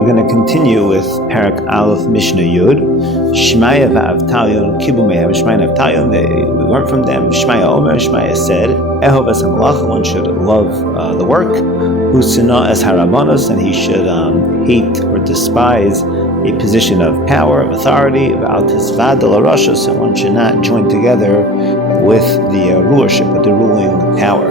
We're going to continue with Perek Alef Mishna Yud. Shmaya va'avtalion kibumehem. Shmaya and Avtalion, we learned from them. Shmaya Omer, Shmaya said, Ehov es hamalacha, one should love the work. Usina es harabanos, and he should hate or despise a position of power, of authority. V'al tisvad el harashos, and one should not join together with the rulership, with the ruling power.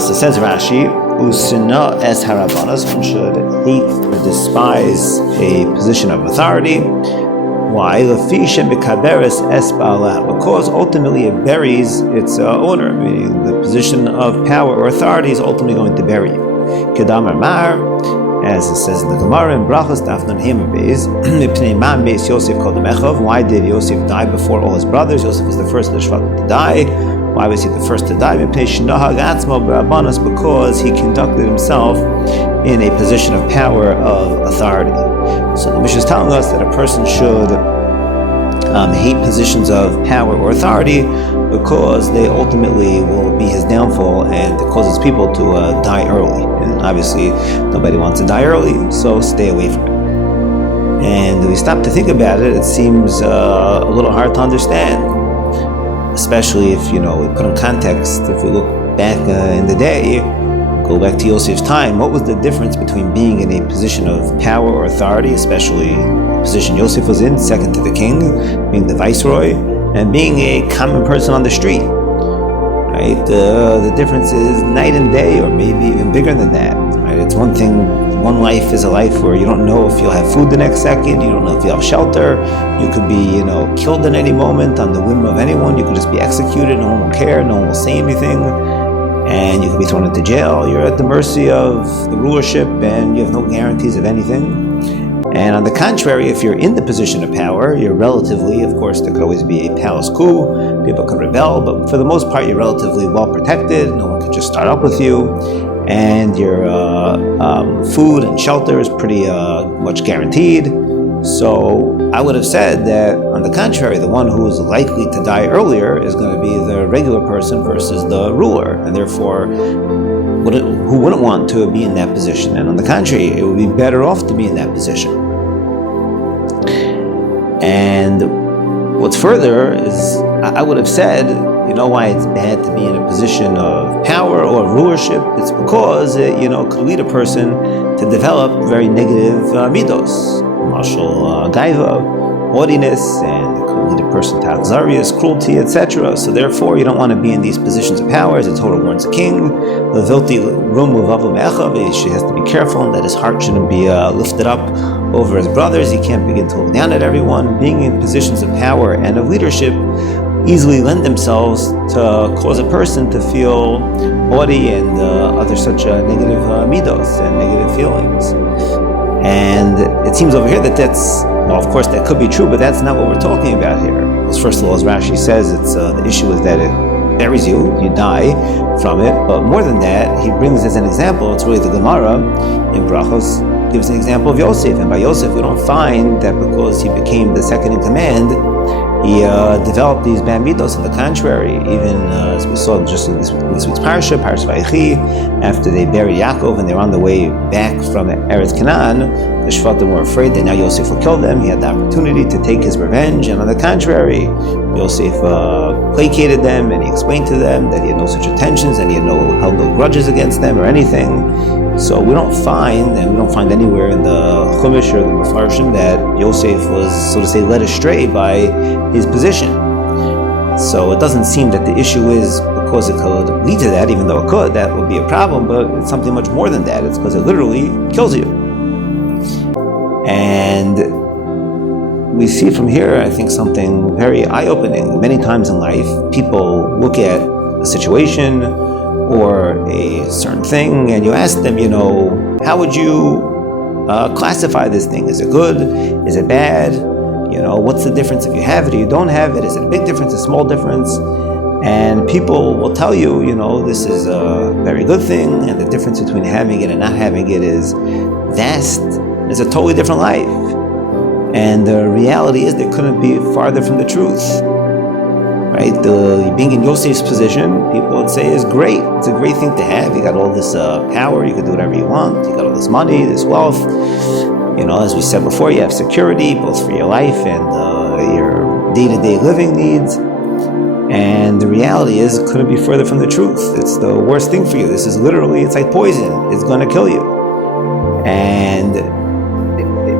So says Rashi, Usina es harabanos, one should hate or despise a position of authority. Why? Because ultimately it buries its owner, meaning the position of power or authority is ultimately going to bury you. Kedamar Mar, as it says in the Gemara in Brachos Daf Nun Hemim Beis, Mipnei Man Beis Yosef Kodem Echov. Why did Yosef die before all his brothers? Yosef was the first of the Shvatim to die. Why was he the first to die? Because he conducted himself in a position of power, of authority. So the Mishna is telling us that a person should hate positions of power or authority because they ultimately will be his downfall and it causes people to die early. And obviously nobody wants to die early, so stay away from it. And when we stop to think about it, it seems a little hard to understand. Especially if, we put in context, if we look back in the day, go back to Yosef's time, what was the difference between being in a position of power or authority, especially the position Yosef was in, second to the king, being the viceroy, and being a common person on the street, right? The difference is night and day, or maybe even bigger than that, right? It's one thing, one life is a life where you don't know if you'll have food the next second, you don't know if you'll have shelter, you could be, killed at any moment on the whim of anyone, you could just be executed, no one will care, no one will say anything, and you could be thrown into jail. You're at the mercy of the rulership and you have no guarantees of anything. And on the contrary, if you're in the position of power, you're relatively, of course, there could always be a palace coup, people could rebel, but for the most part, you're relatively well protected, no one could just start up with you, and your food and shelter is pretty much guaranteed. So I would have said that, on the contrary, the one who is likely to die earlier is going to be the regular person versus the ruler, and therefore, who wouldn't want to be in that position? And on the contrary, it would be better off to be in that position. And what's further is, I would have said, why it's bad to be in a position of power or rulership? It's because it, could lead a person to develop very negative midos, martial gaiva, haughtiness, and it could lead a person to achzarius, cruelty, etc. So therefore, you don't want to be in these positions of power. As the Torah warns the king, she has to be careful and that his heart shouldn't be lifted up over his brothers. He can't begin to look down at everyone. Being in positions of power and of leadership easily lend themselves to cause a person to feel haughty and other such negative midos and negative feelings. And it seems over here that that's, of course that could be true, but that's not what we're talking about here. Because first of all, as Rashi says, it's the issue is that it buries you, you die from it. But more than that, he brings as an example, it's really the Gemara in Brachos, gives an example of Yosef. And by Yosef, we don't find that because he became the second in command, he developed these bad midos. On the contrary, even as we saw just in this week's Parashat Vayechi, after they buried Yaakov and they're on the way back from Eretz Canaan, the Shvatim were afraid that now Yosef will kill them. He had the opportunity to take his revenge, and on the contrary, Yosef placated them and he explained to them that he had no such intentions and he had held no grudges against them or anything. So we don't find anywhere in the Chumash or the Mefarshim that Yosef was, so to say, led astray by his position. So it doesn't seem that the issue is because it could lead to that, even though it could, that would be a problem, but it's something much more than that. It's because it literally kills you. And we see from here, I think, something very eye-opening. Many times in life, people look at a situation or a certain thing, and you ask them, how would you classify this thing? Is it good? Is it bad? What's the difference if you have it or you don't have it? Is it a big difference, a small difference? And people will tell you, this is a very good thing, and the difference between having it and not having it is vast. It's a totally different life. And the reality is they couldn't be farther from the truth. Right? Being in Yosef's position, people would say, is great. It's a great thing to have. You got all this power. You can do whatever you want. You got all this money, this wealth. As we said before, you have security both for your life and your day-to-day living needs. And the reality is, it couldn't be further from the truth. It's the worst thing for you. This is literally, it's like poison. It's going to kill you. And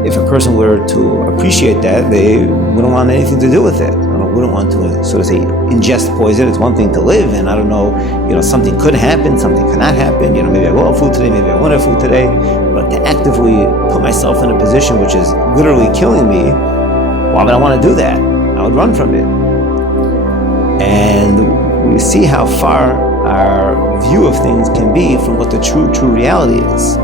if a person were to appreciate that, they wouldn't want anything to do with it. Wouldn't want to, so to say, ingest poison. It's one thing to live, and I don't know, something could happen, something cannot happen. Maybe I will have food today, maybe I won't have food today. But to actively put myself in a position which is literally killing me, why would I want to do that? I would run from it. And we see how far our view of things can be from what the true reality is,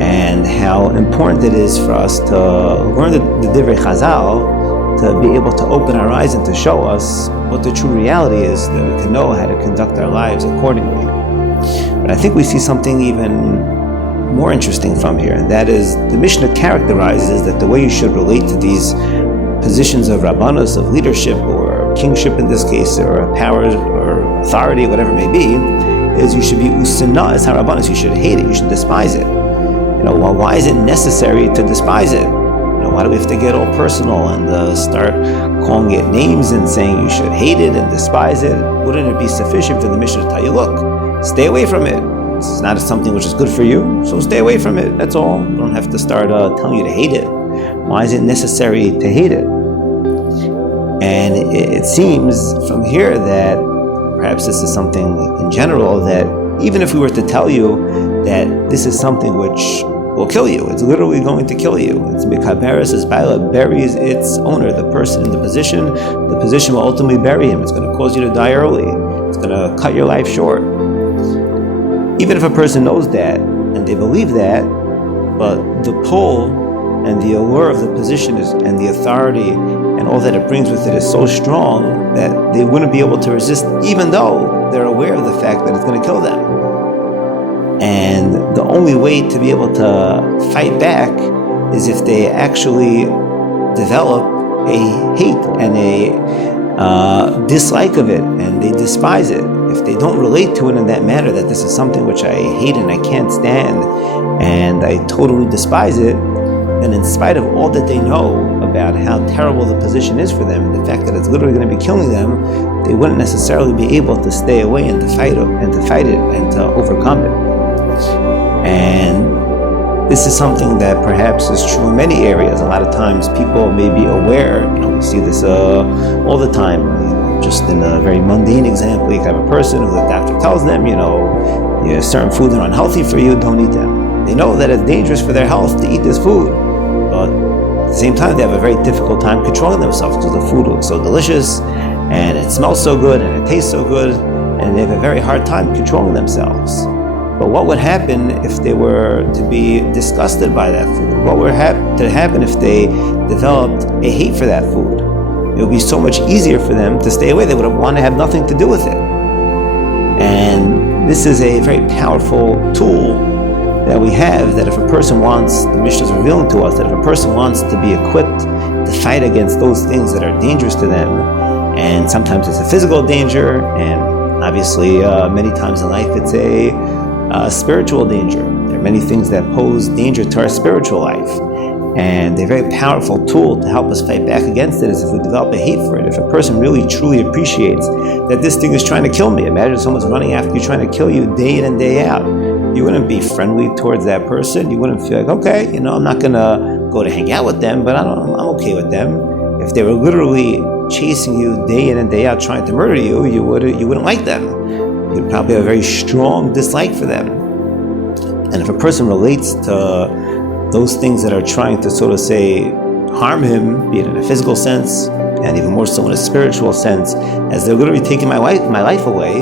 and how important it is for us to learn the Divrei Chazal, to be able to open our eyes and to show us what the true reality is, that we can know how to conduct our lives accordingly. But I think we see something even more interesting from here, and that is the Mishna characterizes that the way you should relate to these positions of Rabbanos, of leadership, or kingship in this case, or power, or authority, whatever it may be, is you should be usina as Rabbanos. You should hate it, you should despise it. Well, why is it necessary to despise it? Why do we have to get all personal and start calling it names and saying you should hate it and despise it? Wouldn't it be sufficient for the Mishna to tell you, look, stay away from it. It's not something which is good for you, so stay away from it. That's all. You don't have to start telling you to hate it. Why is it necessary to hate it? And it seems from here that perhaps this is something in general, that even if we were to tell you that this is something which will kill you, it's literally going to kill you. It's Mikaberes, as Baila buries its owner, the person in the position will ultimately bury him. It's going to cause you to die early. It's going to cut your life short. Even if a person knows that, and they believe that, but the pull and the allure of the position and the authority and all that it brings with it is so strong that they wouldn't be able to resist, even though they're aware of the fact that it's going to kill them. And the only way to be able to fight back is if they actually develop a hate and a dislike of it, and they despise it. If they don't relate to it in that manner, that this is something which I hate and I can't stand and I totally despise it, then in spite of all that they know about how terrible the position is for them, and the fact that it's literally going to be killing them, they wouldn't necessarily be able to stay away and to fight it and to overcome it. And this is something that perhaps is true in many areas. A lot of times people may be aware, we see this all the time. Just in a very mundane example, you have a person who the doctor tells them, certain foods are unhealthy for you, don't eat them. They know that it's dangerous for their health to eat this food, but at the same time they have a very difficult time controlling themselves because the food looks so delicious and it smells so good and it tastes so good, and they have a very hard time controlling themselves. But what would happen if they were to be disgusted by that food? What would to happen if they developed a hate for that food? It would be so much easier for them to stay away. They would want to have nothing to do with it. And this is a very powerful tool that we have, that if a person wants, the Mishnah is revealing to us, that if a person wants to be equipped to fight against those things that are dangerous to them, and sometimes it's a physical danger, and obviously many times in life it's a spiritual danger. There are many things that pose danger to our spiritual life, and they're a very powerful tool to help us fight back against it, is if we develop a hate for it. If a person really truly appreciates that this thing is trying to kill me, imagine someone's running after you, trying to kill you day in and day out. You wouldn't be friendly towards that person. You wouldn't feel like, okay, I'm not gonna go to hang out with them, but I'm okay with them. If they were literally chasing you day in and day out, trying to murder you, you wouldn't like them. You'd probably have a very strong dislike for them. And if a person relates to those things that are trying to, so to say, harm him, be it in a physical sense, and even more so in a spiritual sense, as they're literally taking my life away,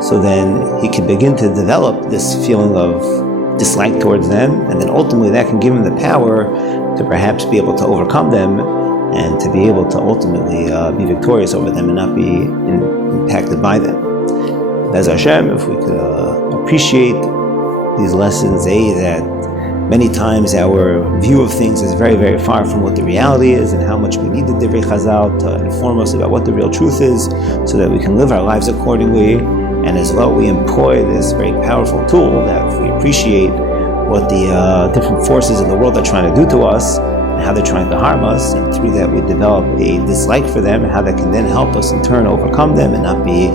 so then he can begin to develop this feeling of dislike towards them, and then ultimately that can give him the power to perhaps be able to overcome them and to be able to ultimately be victorious over them and not be impacted by them. As Hashem, if we could appreciate these lessons, that many times our view of things is very, very far from what the reality is, and how much we need the Divrei Chazal to inform us about what the real truth is, so that we can live our lives accordingly. And as well, we employ this very powerful tool that if we appreciate what the different forces in the world are trying to do to us, and how they're trying to harm us, and through that we develop a dislike for them, and how that can then help us in turn overcome them and not be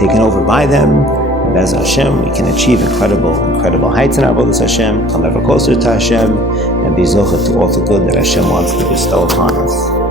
taken over by them. And as Hashem, we can achieve incredible heights in our Avodas Hashem, come ever closer to Hashem, and be zocheh to all the good that Hashem wants to bestow upon us.